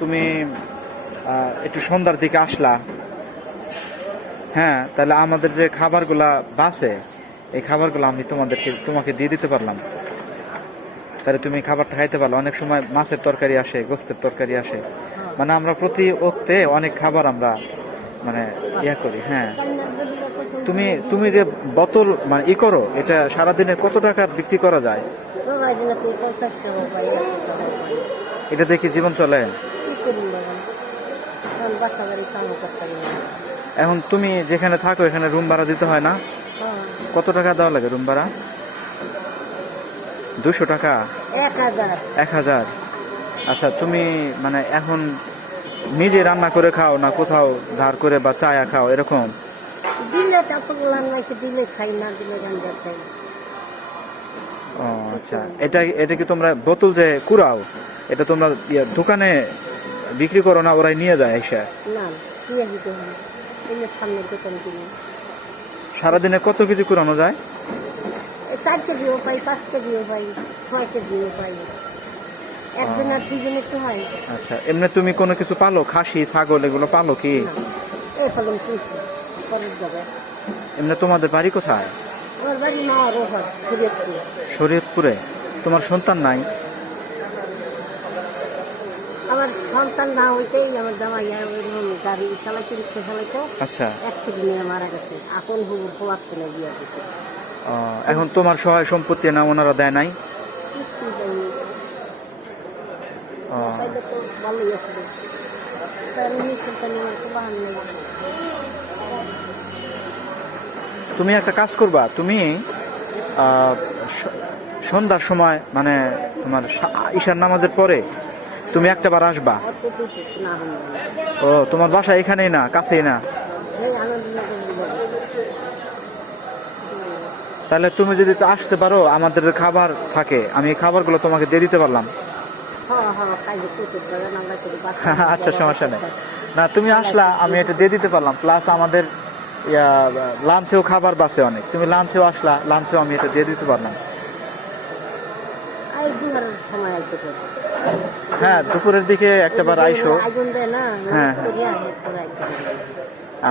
তুমি একটু সন্ধ্যার দিকে আসলা, হ্যাঁ, তাহলে আমাদের যে খাবারগুলা বাঁচে এই খাবারগুলো আমি তোমাকে দিয়ে দিতে পারলাম। তাহলে তুমি খাবারটা খাইতে পারলো। অনেক সময় মাছের তরকারি আসে, গোস্তের তরকারি আসে, মানে আমরা প্রতি ওক্তে অনেক খাবার আমরা মানে ইয়া করি। হ্যাঁ, তুমি তুমি যে বোতল মানে করো, এটা সারাদিনে কত টাকার বিক্রি করা যায়? এটা দেখি জীবন চলে। এখন তুমি যেখানে থাকো এখানে রুম ভাড়া দিতে হয় না? কত টাকা দেওয়া লাগে রুম ভাড়া? 200 টাকা? 1000? আচ্ছা, তুমি মানে এখন নিজে রান্না করে খাও না কোথাও ধার করে বা চায়া খাও এরকম? ও আচ্ছা, এটা কি তোমরা বোতল যে কুড়াও এটা তোমরা দোকানে বিক্রি করো না, ওরাই নিয়ে যায় এসে? সারাদিনে কত কেজি কুড়ানো যায়? 4 কেজিও পাই, 5 কেজিও পাই, 6 কেজিও পাই। একদিন আর 2 দিন একটু হয়। আচ্ছা, এমনি তুমি কোনো কিছু পালো? খাসি, ছাগল এগুলো পালো কি? এমনি তোমাদের বাড়ি কোথায়? আমার বাড়ি শরীয়তপুরে। শরীয়তপুরে? তোমার সন্তান নাই? আমার সন্তান না হইতেই আমার জামাই গাড়ি চালাইতে রিক্সা চালাইতো। আচ্ছা, অ্যাক্সিডেন্টে মারা গেছে। এখন হওয়ার ছিল বিয়ে দিতে। এখন তোমার সহায় সম্পত্তি না ওনারা দেয় নাই? ভালোই আছে। তুমি একটা কাজ করবা, তুমি সন্ধ্যার সময় মানে তোমার ঈশার নামাজের পরে তুমি একটা বার আসবা। ও, তোমার বাসা এখানেই না, কাছেই না? তাহলে তুমি যদি আসতে পারো, আমাদের যে খাবার থাকে আমি এই খাবারগুলো তোমাকে দিয়ে দিতে পারলাম। আচ্ছা, সমস্যা নেই। না, তুমি আসলা আমি এটা দিয়ে দিতে পারলাম, প্লাস আমাদের লাঞ্চেও খাবার বাঁচে অনেক। তুমি লাঞ্চেও আসলা, লাঞ্চেও আমি এটা দিয়ে দিতে পারলাম। হ্যাঁ, দুপুরের দিকে একটা বার আইসো। হ্যাঁ হ্যাঁ,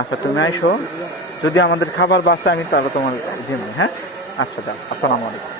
আচ্ছা তুমি আইসো, যদি আমাদের খাবার বাঁচে আমি তাহলে তোমার দিব। হ্যাঁ, আচ্ছা, যাও, আসসালামু আলাইকুম।